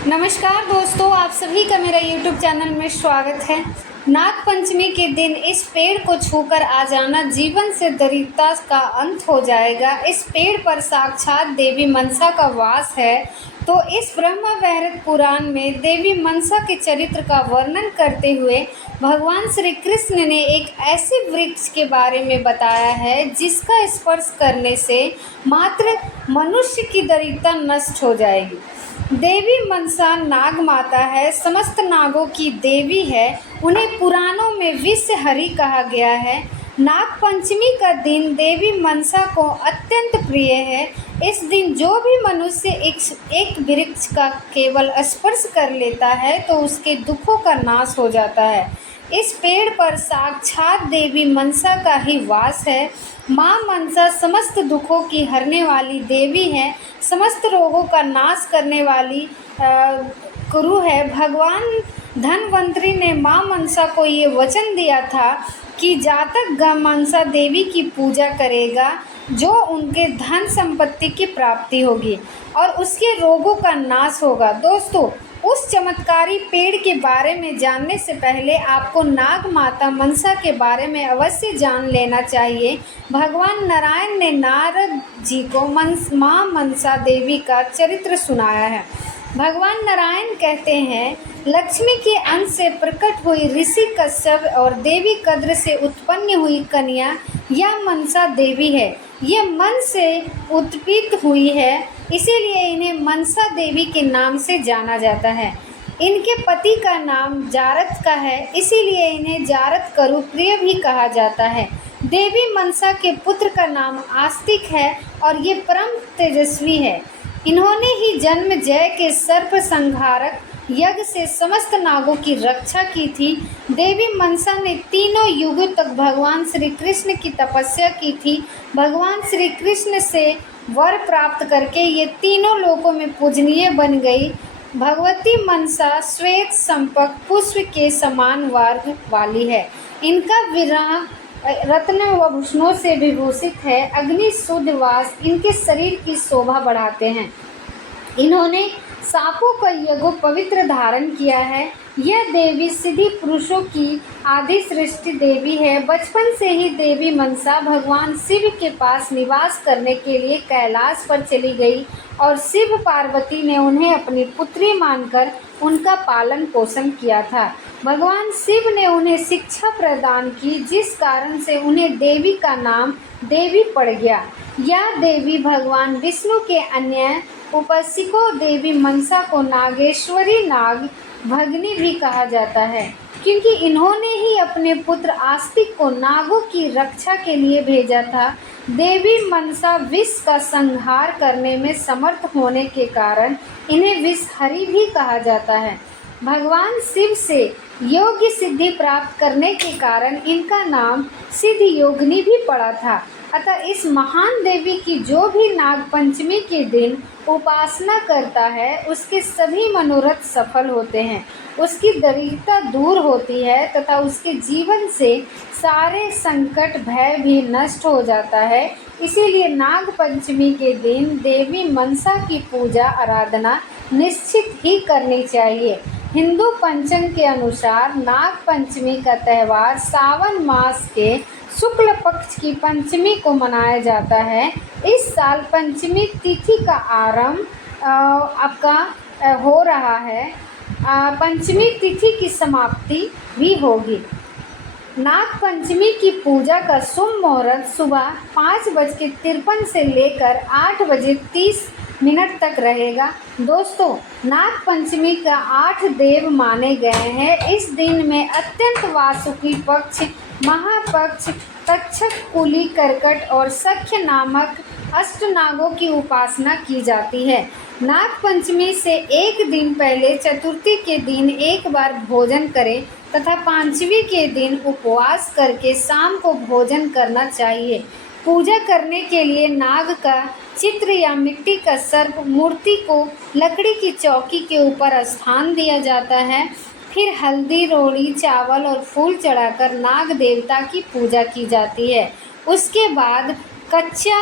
नमस्कार दोस्तों, आप सभी का मेरा YouTube चैनल में स्वागत है। नाग पंचमी के दिन इस पेड़ को छूकर आ जाना जीवन से दरिद्रता का अंत हो जाएगा। इस पेड़ पर साक्षात देवी मनसा का वास है। तो इस ब्रह्म वैवर्त पुराण में देवी मनसा के चरित्र का वर्णन करते हुए भगवान श्री कृष्ण ने एक ऐसे वृक्ष के बारे में बताया है जिसका स्पर्श करने से मात्र मनुष्य की दरिद्रता नष्ट हो जाएगी। देवी मनसा नाग माता है, समस्त नागों की देवी है। उन्हें पुराणों में विषहरी कहा गया है। नाग पंचमी का दिन देवी मनसा को अत्यंत प्रिय है। इस दिन जो भी मनुष्य एक वृक्ष का केवल स्पर्श कर लेता है तो उसके दुखों का नाश हो जाता है। इस पेड़ पर साक्षात देवी मनसा का ही वास है। माँ मनसा समस्त दुखों की हरने वाली देवी है, समस्त रोगों का नाश करने वाली गुरु है। भगवान धनवंतरी ने माँ मनसा को ये वचन दिया था कि जातक मनसा देवी की पूजा करेगा जो उनके धन संपत्ति की प्राप्ति होगी और उसके रोगों का नाश होगा। दोस्तों, उस चमत्कारी पेड़ के बारे में जानने से पहले आपको नाग माता मनसा के बारे में अवश्य जान लेना चाहिए। भगवान नारायण ने नारद जी को माँ मनसा देवी का चरित्र सुनाया है। भगवान नारायण कहते हैं, लक्ष्मी के अंश से प्रकट हुई ऋषि कश्यप और देवी कद्र से उत्पन्न हुई कन्या यह मनसा देवी है। ये मन से उत्पन्न हुई है, इसीलिए इन्हें मनसा देवी के नाम से जाना जाता है। इनके पति का नाम जारद का है, इसीलिए इन्हें जारद करु प्रिय भी कहा जाता है। देवी मनसा के पुत्र का नाम आस्तिक है और ये परम तेजस्वी है। इन्होंने ही जन्म जय के सर्प संहारक यज्ञ से समस्त नागों की रक्षा की थी। देवी मनसा ने तीनों युगों तक भगवान श्री कृष्ण की तपस्या की थी। भगवान श्री कृष्ण से वर प्राप्त करके ये तीनों लोकों में पूजनीय बन गई। भगवती मनसा श्वेत संपक पुष्प के समान वर्ग वाली है। इनका विराग रत्न व भूषणों से विभूषित है। अग्नि शुद्ध वास इनके शरीर की शोभा बढ़ाते हैं। इन्होंने सांपों का यज्ञ पवित्र धारण किया है। यह देवी सिद्धि पुरुषों की आदि सृष्टि देवी है। बचपन से ही देवी मनसा भगवान शिव के पास निवास करने के लिए कैलाश पर चली गई और शिव पार्वती ने उन्हें अपनी पुत्री मानकर उनका पालन पोषण किया था। भगवान शिव ने उन्हें शिक्षा प्रदान की, जिस कारण से उन्हें देवी का नाम देवी पड़ गया। यह देवी भगवान विष्णु के अन्य उपासिकों देवी मनसा को नागेश्वरी नाग भगनी भी कहा जाता है, क्योंकि इन्होंने ही अपने पुत्र आस्तिक को नागों की रक्षा के लिए भेजा था। देवी मनसा विष का संहार करने में समर्थ होने के कारण इन्हें विषहरी भी कहा जाता है। भगवान शिव से योग्य सिद्धि प्राप्त करने के कारण इनका नाम सिद्ध योगिनी भी पड़ा था। अतः इस महान देवी की जो भी नाग पंचमी के दिन उपासना करता है उसके सभी मनोरथ सफल होते हैं, उसकी दरिद्रता दूर होती है तथा उसके जीवन से सारे संकट भय भी नष्ट हो जाता है। इसीलिए नाग पंचमी के दिन देवी मनसा की पूजा आराधना निश्चित ही करनी चाहिए। हिंदू पंचांग के अनुसार नाग पंचमी का त्यौहार सावन मास के शुक्ल पक्ष की पंचमी को मनाया जाता है। इस साल पंचमी तिथि का आरंभ आपका हो रहा है। पंचमी तिथि की समाप्ति भी होगी। नाग पंचमी की पूजा का शुभ मुहूर्त सुबह 5:53 से लेकर 8:30 तक रहेगा। दोस्तों, नाग पंचमी का 8 देव माने गए हैं। इस दिन में अत्यंत वासुकी पक्ष, महापक्ष, तक्षक, कुली, कर्कट और सख्य नामक अष्टनागों की उपासना की जाती है। नाग पंचमी से एक दिन पहले चतुर्थी के दिन एक बार भोजन करें तथा पांचवी के दिन उपवास करके शाम को भोजन करना चाहिए। पूजा करने के लिए नाग का चित्र या मिट्टी का सर्प मूर्ति को लकड़ी की चौकी के ऊपर स्थान दिया जाता है। फिर हल्दी, रोड़ी, चावल और फूल चढ़ाकर नाग देवता की पूजा की जाती है। उसके बाद कच्चा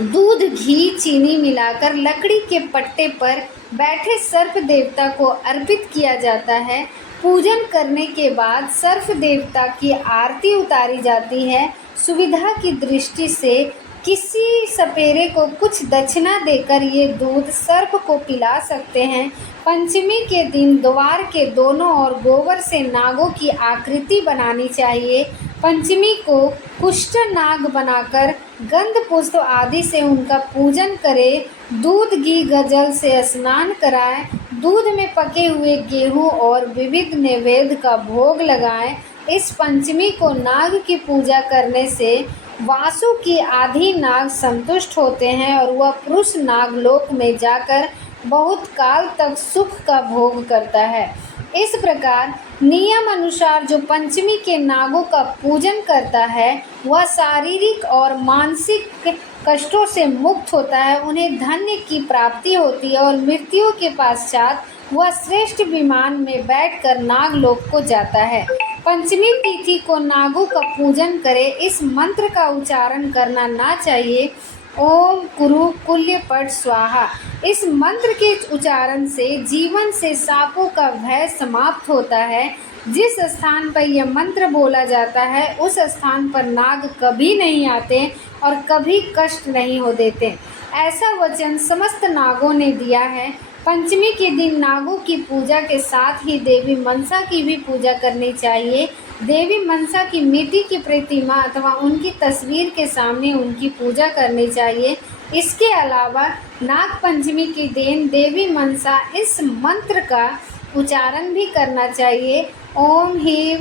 दूध, घी, चीनी मिलाकर लकड़ी के पट्टे पर बैठे सर्प देवता को अर्पित किया जाता है। पूजन करने के बाद सर्प देवता की आरती उतारी जाती है। सुविधा की दृष्टि से किसी सपेरे को कुछ दक्षिणा देकर ये दूध सर्प को पिला सकते हैं। पंचमी के दिन द्वार के दोनों ओर गोबर से नागों की आकृति बनानी चाहिए। पंचमी को कुष्ठ नाग बनाकर गंध पुष्प आदि से उनका पूजन करें। दूध घी गजल से स्नान कराएं। दूध में पके हुए गेहूं और विविध नैवेद्य का भोग लगाएं। इस पंचमी को नाग की पूजा करने से वासु की आदि नाग संतुष्ट होते हैं और वह पुरुष नागलोक में जाकर बहुत काल तक सुख का भोग करता है। इस प्रकार नियम अनुसार जो पंचमी के नागों का पूजन करता है वह शारीरिक और मानसिक कष्टों से मुक्त होता है। उन्हें धन्य की प्राप्ति होती है और मृत्यु के पश्चात वह श्रेष्ठ विमान में बैठकर नागलोक को जाता है। पंचमी तिथि को नागों का पूजन करें। इस मंत्र का उच्चारण करना ना चाहिए। ओम कुरु कुल्य पट स्वाहा। इस मंत्र के उच्चारण से जीवन से सांपों का भय समाप्त होता है। जिस स्थान पर यह मंत्र बोला जाता है उस स्थान पर नाग कभी नहीं आते और कभी कष्ट नहीं हो देते। ऐसा वचन समस्त नागों ने दिया है। पंचमी के दिन नागों की पूजा के साथ ही देवी मनसा की भी पूजा करनी चाहिए। देवी मनसा की मिट्टी की प्रतिमा अथवा उनकी तस्वीर के सामने उनकी पूजा करनी चाहिए। इसके अलावा नाग पंचमी के दिन देवी मनसा इस मंत्र का उच्चारण भी करना चाहिए। ओम ह्रीं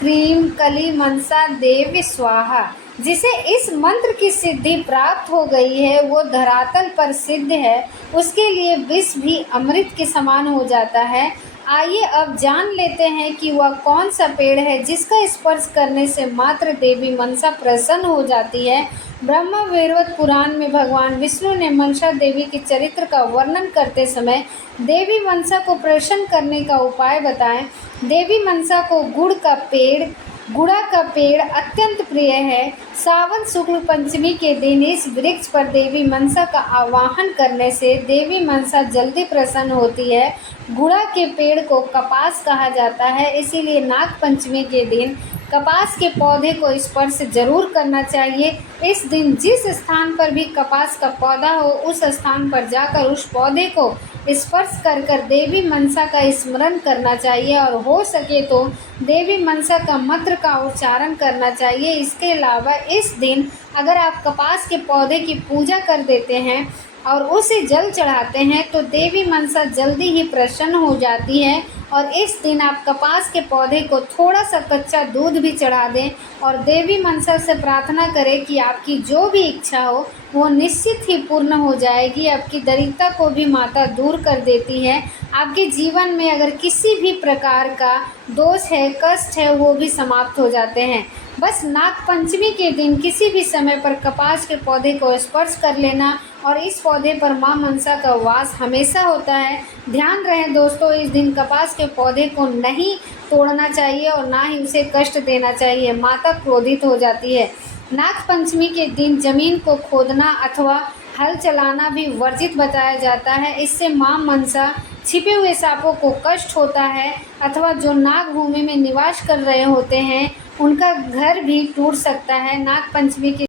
क्लीं कली मनसा देवी स्वाहा। जिसे इस मंत्र की सिद्धि प्राप्त हो गई है वो धरातल पर सिद्ध है। उसके लिए विष भी अमृत के समान हो जाता है। आइए अब जान लेते हैं कि वह कौन सा पेड़ है जिसका स्पर्श करने से मात्र देवी मनसा प्रसन्न हो जाती है। ब्रह्मा वैवर्त पुराण में भगवान विष्णु ने मनसा देवी के चरित्र का वर्णन करते समय देवी मनसा को प्रसन्न करने का उपाय बताएं। देवी मनसा को गुड़ा का पेड़ अत्यंत प्रिय है। सावन शुक्ल पंचमी के दिन इस वृक्ष पर देवी मनसा का आवाहन करने से देवी मनसा जल्दी प्रसन्न होती है। गुड़ा के पेड़ को कपास कहा जाता है, इसीलिए नाग पंचमी के दिन कपास के पौधे को स्पर्श जरूर करना चाहिए। इस दिन जिस स्थान पर भी कपास का पौधा हो उस स्थान पर जाकर उस पौधे को स्पर्श कर देवी मनसा का स्मरण करना चाहिए और हो सके तो देवी मनसा का मंत्र का उच्चारण करना चाहिए। इसके अलावा इस दिन अगर आप कपास के पौधे की पूजा कर देते हैं और उसे जल चढ़ाते हैं तो देवी मनसा जल्दी ही प्रसन्न हो जाती है। और इस दिन आप कपास के पौधे को थोड़ा सा कच्चा दूध भी चढ़ा दें और देवी मनसा से प्रार्थना करें कि आपकी जो भी इच्छा हो वो निश्चित ही पूर्ण हो जाएगी। आपकी दरिद्रता को भी माता दूर कर देती है। आपके जीवन में अगर किसी भी प्रकार का दोष है, कष्ट है, वो भी समाप्त हो जाते हैं। बस नाग पंचमी के दिन किसी भी समय पर कपास के पौधे को स्पर्श कर लेना और इस पौधे पर मां मनसा का वास हमेशा होता है। ध्यान रहे दोस्तों, इस दिन कपास के पौधे को नहीं तोड़ना चाहिए और ना ही उसे कष्ट देना चाहिए, माता क्रोधित हो जाती है। नाग पंचमी के दिन जमीन को खोदना अथवा हल चलाना भी वर्जित बताया जाता है। इससे मां मनसा छिपे हुए सांपों को कष्ट होता है अथवा जो नाग भूमि में निवास कर रहे होते हैं उनका घर भी टूट सकता है। नाग पंचमी के